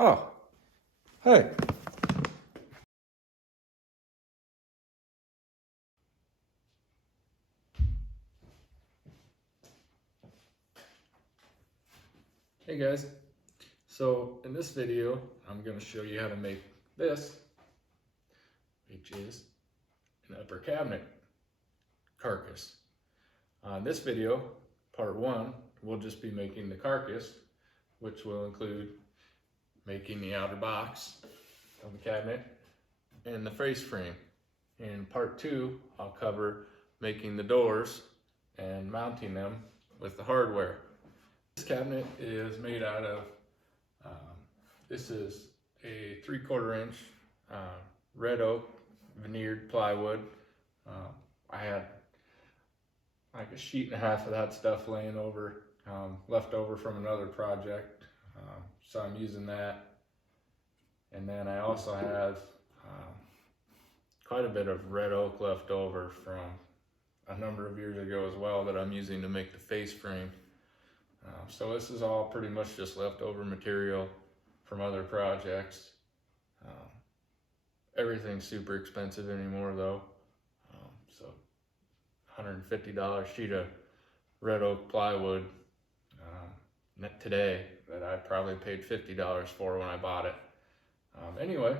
Oh, hey. Hey guys, so in this video I'm going to show you how to make this, which is an upper cabinet carcass. On this video, part one, we'll just be making the carcass, which will include making the outer box of the cabinet and the face frame. In part two, I'll cover making the doors and mounting them with the hardware. This cabinet is made out of, this is a 3/4 inch red oak veneered plywood. I had like a sheet and a half of that stuff laying over, left over from another project. So I'm using that. And then I also have quite a bit of red oak left over from a number of years ago as well that I'm using to make the face frame. So this is all pretty much just leftover material from other projects. Everything's super expensive anymore though. So $150 sheet of red oak plywood today that I probably paid $50 for when I bought it. Anyway,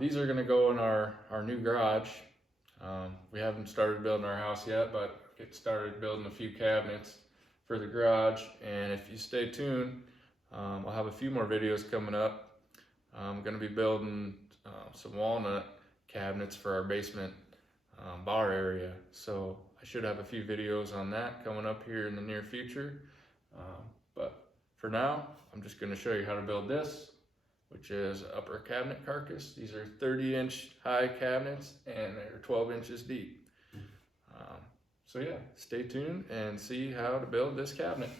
these are gonna go in our new garage. We haven't started building our house yet, but get started building a few cabinets for the garage, and if you stay tuned, I'll have a few more videos coming up. I'm going to be building some walnut cabinets for our basement bar area, so I should have a few videos on that coming up here in the near future. But for now, I'm just going to show you how to build this, which is upper cabinet carcass. These are 30-inch high cabinets and they're 12 inches deep. So yeah, stay tuned and see how to build this cabinet.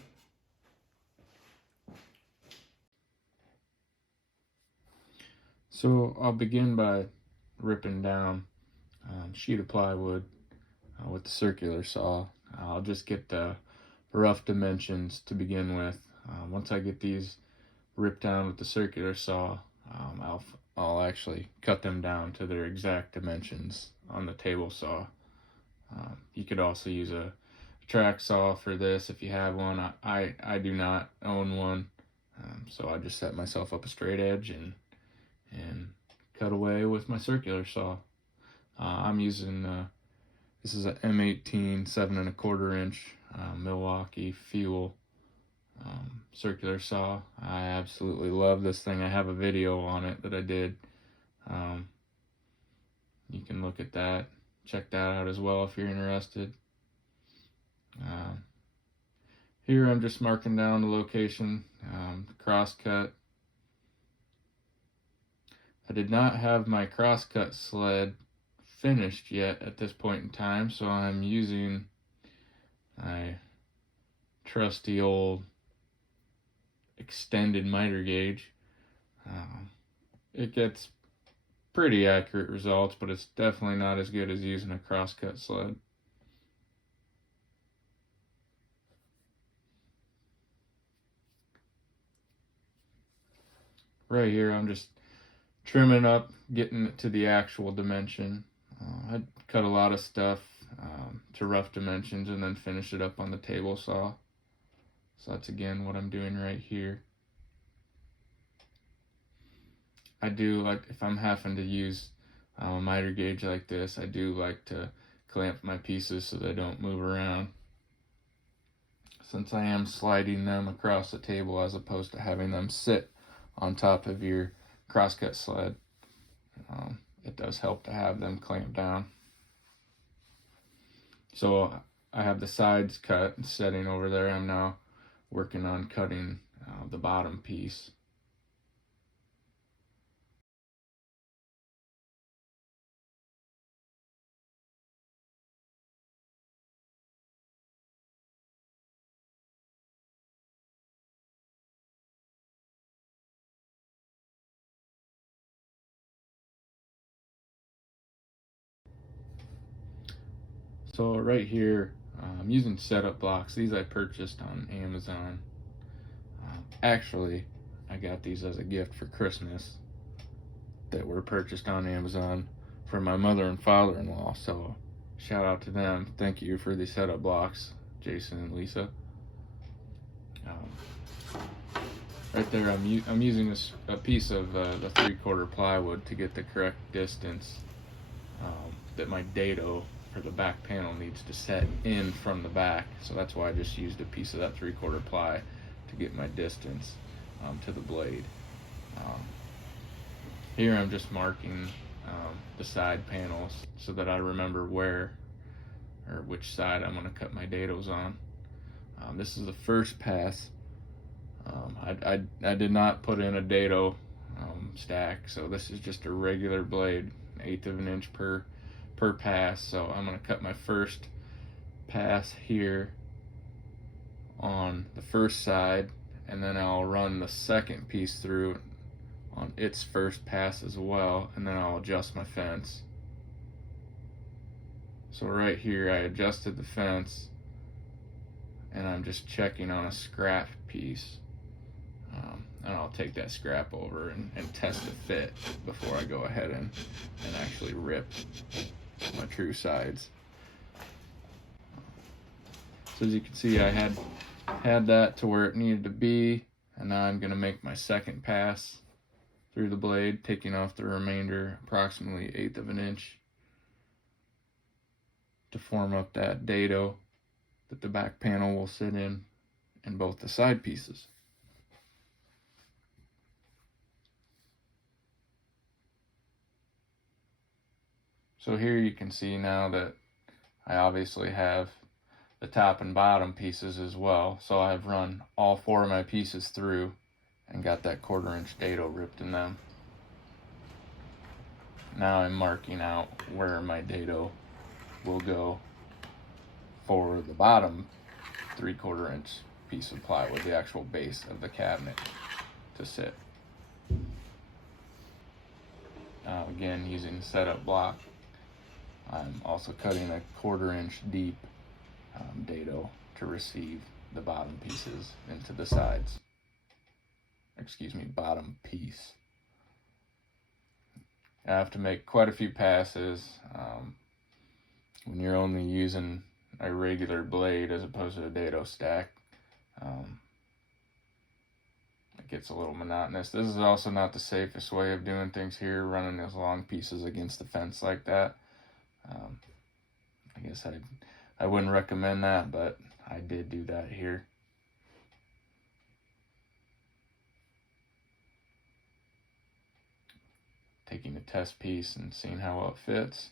So I'll begin by ripping down a sheet of plywood with the circular saw. I'll just get the rough dimensions to begin with. Once I get these ripped down with the circular saw, I'll actually cut them down to their exact dimensions on the table saw. You could also use a track saw for this if you have one. I do not own one, so I just set myself up a straight edge and cut away with my circular saw. I'm using this is a M18 7¼ inch Milwaukee fuel circular saw. I absolutely love this thing. I have a video on it that I did. You can look at that. Check that out as well if you're interested. Here I'm just marking down the location, crosscut. I did not have my crosscut sled finished yet at this point in time, so I'm using my trusty old extended miter gauge. It gets pretty accurate results, but it's definitely not as good as using a crosscut sled. Right here I'm just trimming up, getting it to the actual dimension. I cut a lot of stuff to rough dimensions and then finish it up on the table saw. So that's again what I'm doing right here. I do like, if I'm having to use a miter gauge like this, I do like to clamp my pieces so they don't move around, since I am sliding them across the table as opposed to having them sit on top of your crosscut sled. It does help to have them clamped down. So I have the sides cut and setting over there. I'm now working on cutting the bottom piece. So right here, I'm using setup blocks. These I purchased on Amazon. Actually, I I got these as a gift for Christmas that were purchased on Amazon for my mother and father-in-law. So shout out to them. Thank you for the setup blocks, Jason and Lisa. Right there, I'm using a piece of the 3/4 plywood to get the correct distance that my dado for the back panel needs to set in from the back. So that's why I just used a piece of that 3/4 ply to get my distance to the blade. Here I'm just marking the side panels so that I remember where or which side I'm going to cut my dados on. This is the first pass. I did not put in a dado stack, so this is just a regular blade, 1/8 of an inch per pass. So I'm going to cut my first pass here on the first side, and then I'll run the second piece through on its first pass as well, and then I'll adjust my fence. So right here I adjusted the fence, and I'm just checking on a scrap piece, and I'll take that scrap over and test the fit before I go ahead and actually rip my true sides. So as you can see, I had that to where it needed to be, and now I'm going to make my second pass through the blade, taking off the remainder, approximately 1/8 of an inch, to form up that dado that the back panel will sit in both the side pieces. So here you can see now that I obviously have the top and bottom pieces as well. So I've run all 4 of my pieces through and got that 1/4 inch dado ripped in them. Now I'm marking out where my dado will go for the bottom 3/4 inch piece of plywood, the actual base of the cabinet to sit. Now again, using the setup block, I'm also cutting a 1/4 inch deep dado to receive the bottom pieces into the sides. Bottom piece. I have to make quite a few passes when you're only using a regular blade as opposed to a dado stack. It gets a little monotonous. This is also not the safest way of doing things here, running those long pieces against the fence like that. I guess I wouldn't recommend that, but I did do that here. Taking a test piece and seeing how well it fits.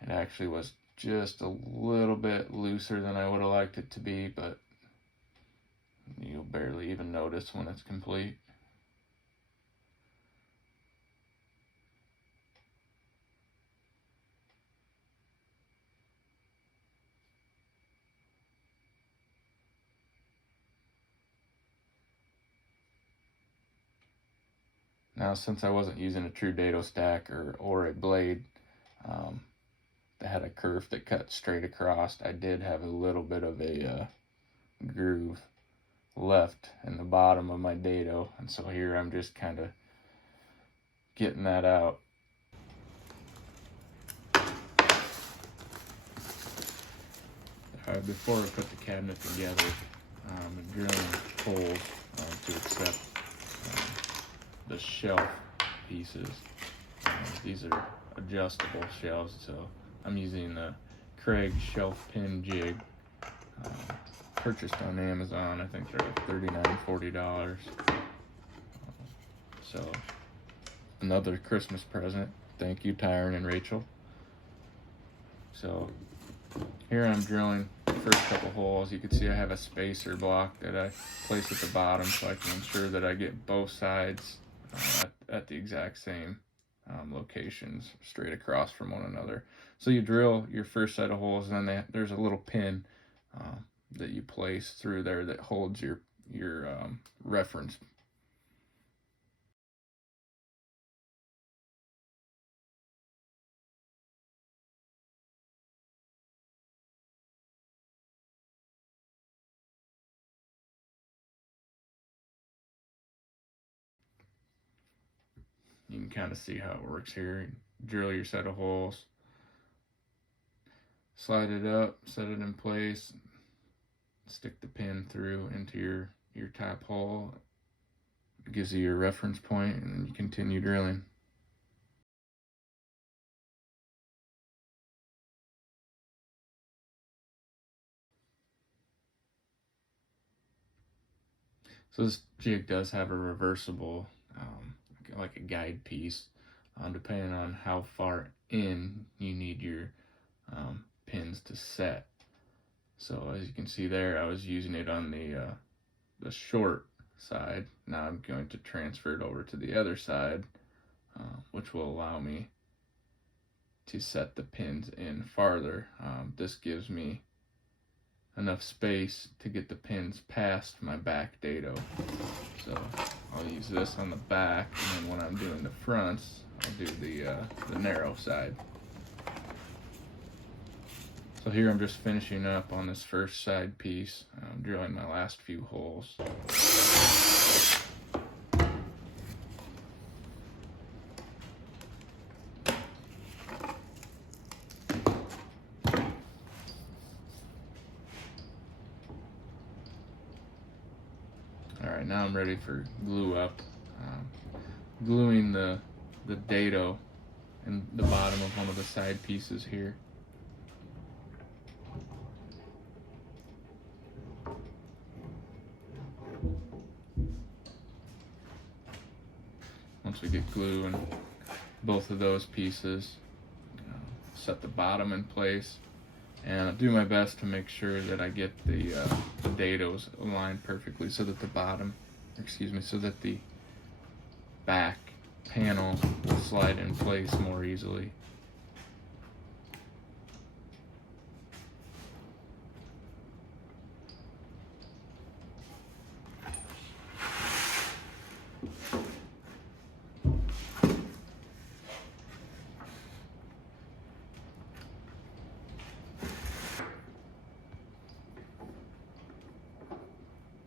It actually was just a little bit looser than I would have liked it to be, but you'll barely even notice when it's complete. Now, since I wasn't using a true dado stack or a blade that had a kerf that cut straight across, I did have a little bit of a groove left in the bottom of my dado, and so here I'm just kind of getting that out. Before I put the cabinet together, I'm drilling holes to accept the shelf pieces. These are adjustable shelves, so I'm using the Kreg Shelf Pin Jig, purchased on Amazon. I think they're like $39, $40. So another Christmas present. Thank you, Tyron and Rachel. So here I'm drilling the first couple holes. You can see I have a spacer block that I place at the bottom so I can ensure that I get both sides at the exact same locations straight across from one another. So you drill your first set of holes, and then there's a little pin that you place through there that holds your reference can kind of see how it works here. Drill your set of holes, slide it up, set it in place, stick the pin through into your top hole. It gives you your reference point, and then you continue drilling. So this jig does have a reversible, like a guide piece, depending on how far in you need your pins to set. So as you can see there, I was using it on the short side. Now I'm going to transfer it over to the other side, which will allow me to set the pins in farther. This gives me enough space to get the pins past my back dado. So I'll use this on the back, and then when I'm doing the fronts, I'll do the narrow side. So here I'm just finishing up on this first side piece. I'm drilling my last few holes. Alright, now I'm ready for glue up. Gluing the dado in the bottom of one of the side pieces here. Once we get glue in both of those pieces, set the bottom in place, and I'll do my best to make sure that I get the dados aligned perfectly so that the so that the back panel will slide in place more easily.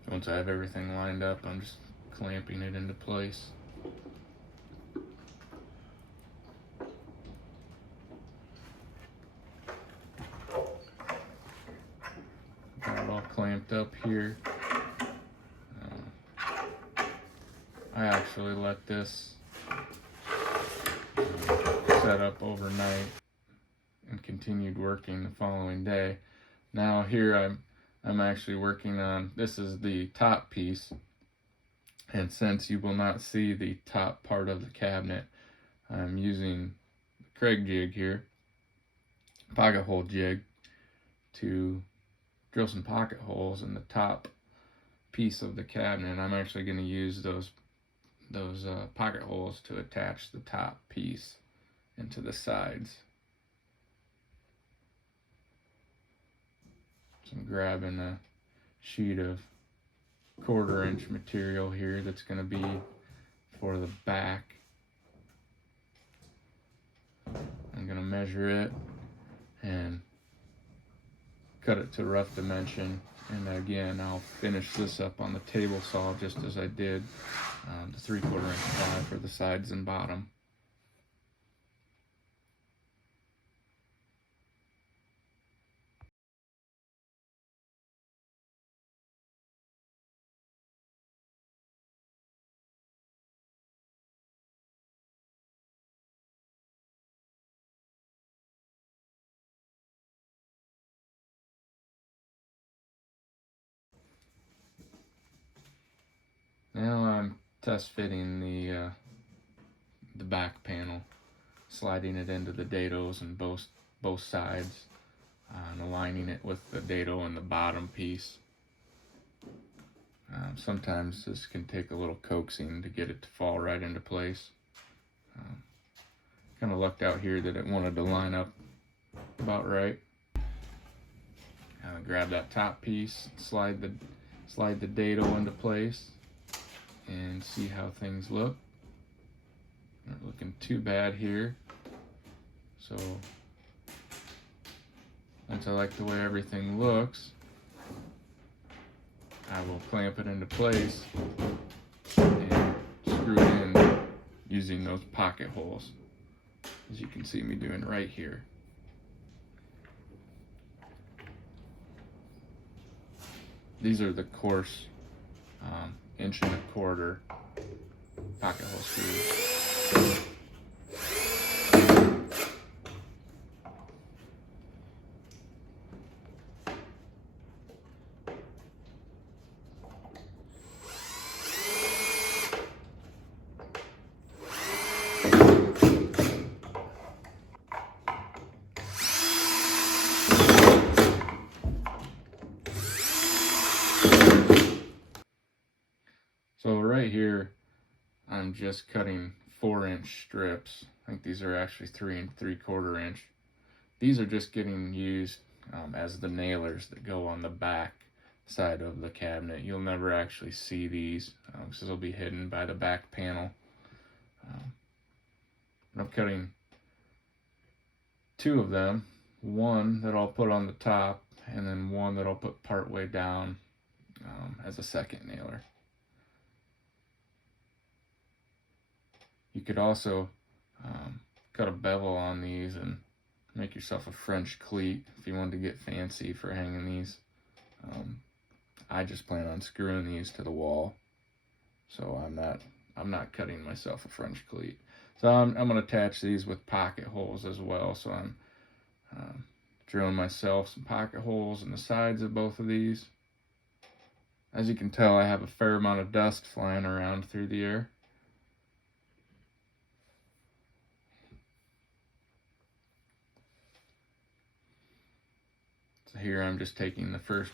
Once I have everything lined up, I'm just clamping it into place. Got it all clamped up here. I actually let this set up overnight and continued working the following day. Now here I'm actually working on, this is the top piece, and since you will not see the top part of the cabinet, I'm using the Kreg jig here, pocket hole jig, to drill some pocket holes in the top piece of the cabinet. I'm actually going to use those pocket holes to attach the top piece into the sides. So I'm grabbing a sheet of 1/4 inch material here that's going to be for the back. I'm going to measure it and cut it to rough dimension, and again I'll finish this up on the table saw just as I did the 3/4 inch ply for the sides and bottom. Now I'm test fitting the back panel, sliding it into the dados on both sides, and aligning it with the dado on the bottom piece. Sometimes this can take a little coaxing to get it to fall right into place. Kind of lucked out here that it wanted to line up about right. Grab that top piece, slide the dado into place, and see how things look. Not looking too bad here. So once I like the way everything looks, I will clamp it into place and screw it in using those pocket holes, as you can see me doing right here. These are the coarse 1 1/4" pocket hole screws. So right here, I'm just cutting 4-inch strips. I think these are actually 3 3/4 inch. These are just getting used as the nailers that go on the back side of the cabinet. You'll never actually see these because they'll be hidden by the back panel. I'm cutting 2 of them, one that I'll put on the top and then one that I'll put part way down as a second nailer. You could also cut a bevel on these and make yourself a French cleat if you wanted to get fancy for hanging these. I just plan on screwing these to the wall, so I'm not cutting myself a French cleat. So I'm going to attach these with pocket holes as well. So I'm drilling myself some pocket holes in the sides of both of these. As you can tell, I have a fair amount of dust flying around through the air. So here I'm just taking the first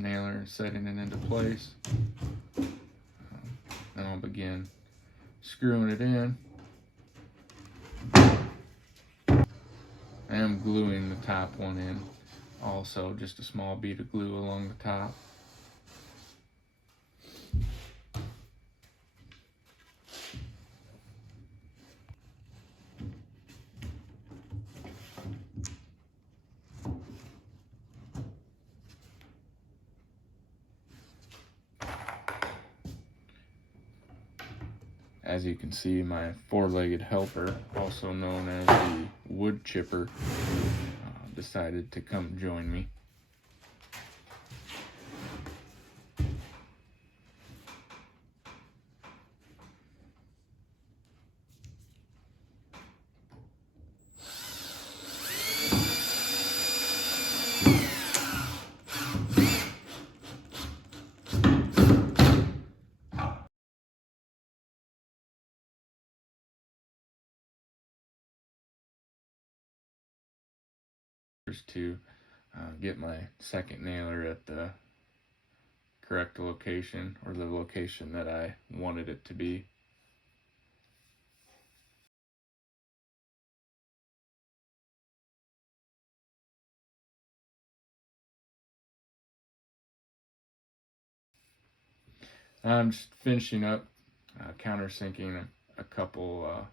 nailer and setting it into place. Then I'll begin screwing it in. I am gluing the top one in also, just a small bead of glue along the top. As you can see, my 4-legged helper, also known as the wood chipper, decided to come join me. To get my second nailer at the correct location, or the location that I wanted it to be. I'm just finishing up countersinking a couple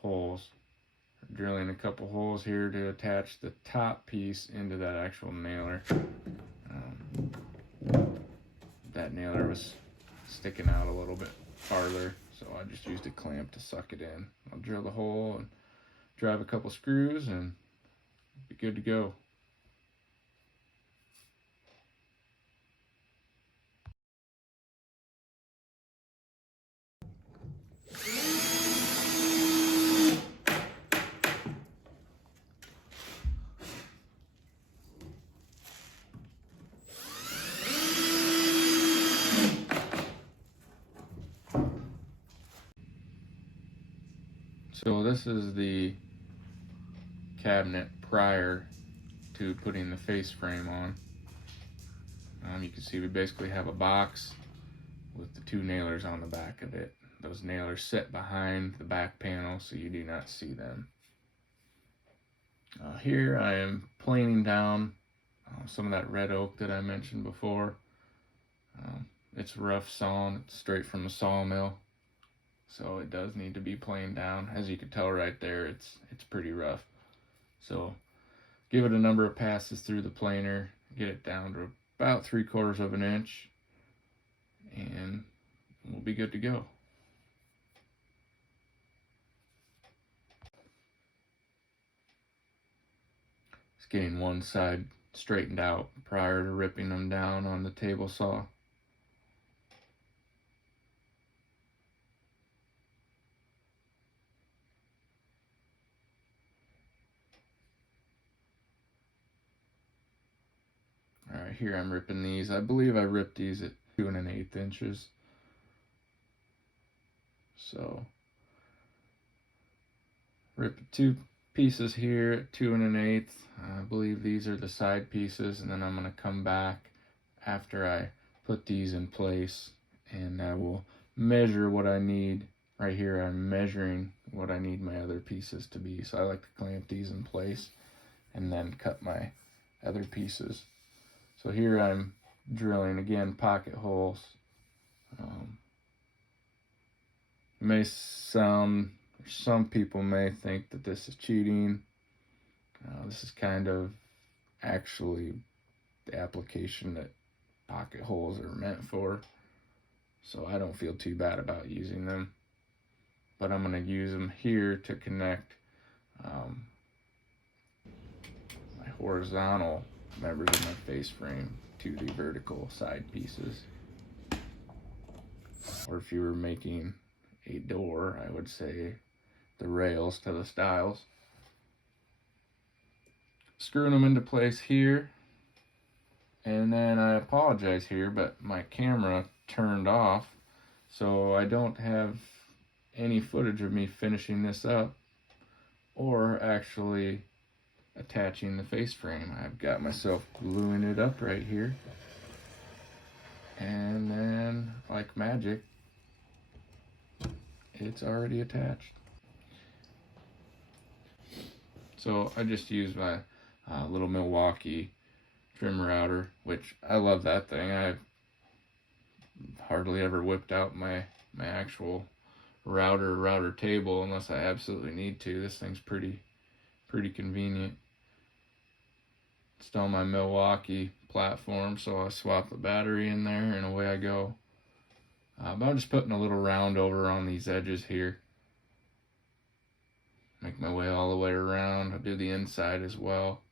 holes, drilling a couple holes here to attach the top piece into that actual nailer. That nailer was sticking out a little bit farther, so I just used a clamp to suck it in. I'll drill the hole and drive a couple screws and be good to go. So this is the cabinet prior to putting the face frame on. You can see we basically have a box with the 2 nailers on the back of it. Those nailers sit behind the back panel, so you do not see them. Here I am planing down some of that red oak that I mentioned before. It's rough sawn, it's straight from the sawmill, so it does need to be planed down. As you can tell right there, it's pretty rough. So give it a number of passes through the planer, get it down to about 3/4 of an inch, and we'll be good to go. It's getting one side straightened out prior to ripping them down on the table saw. Alright, here I'm ripping these. I believe I ripped these at 2 1/8 inches. So, rip 2 pieces here at 2 1/8. I believe these are the side pieces, and then I'm going to come back after I put these in place, and I will measure what I need. Right here I'm measuring what I need my other pieces to be. So I like to clamp these in place and then cut my other pieces. So here I'm drilling, again, pocket holes. It may sound, some people may think that this is cheating. This is kind of actually the application that pocket holes are meant for. So I don't feel too bad about using them. But I'm going to use them here to connect my horizontal members of my face frame to the vertical side pieces. Or if you were making a door, I would say the rails to the stiles. Screwing them into place here, and then I apologize here, but my camera turned off, so I don't have any footage of me finishing this up or actually attaching the face frame. I've got myself gluing it up right here, and then like magic, it's already attached. So I just used my little Milwaukee trim router, which I love that thing. I've hardly ever whipped out my actual router table unless I absolutely need to. This thing's pretty convenient. It's on my Milwaukee platform, so I swap the battery in there and away I go. But I'm just putting a little round over on these edges here. Make my way all the way around. I'll do the inside as well.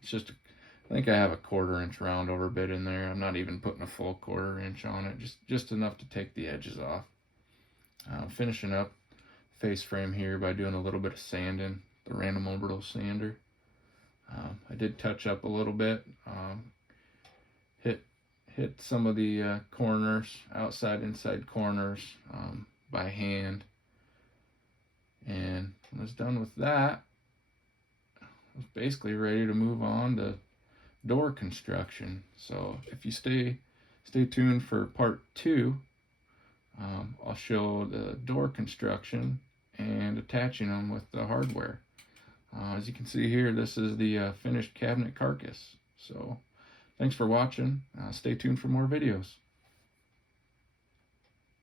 It's just, I think I have a 1/4 inch round over bit in there. I'm not even putting a full 1/4 inch on it, just enough to take the edges off. Finishing up face frame here by doing a little bit of sanding, the random orbital sander. I did touch up a little bit, hit some of the corners, inside corners by hand, and when I was done with that, I was basically ready to move on to door construction. So if you stay tuned for part 2, I'll show the door construction and attaching them with the hardware. As you can see here, this is the finished cabinet carcass. So thanks for watching. Stay tuned for more videos.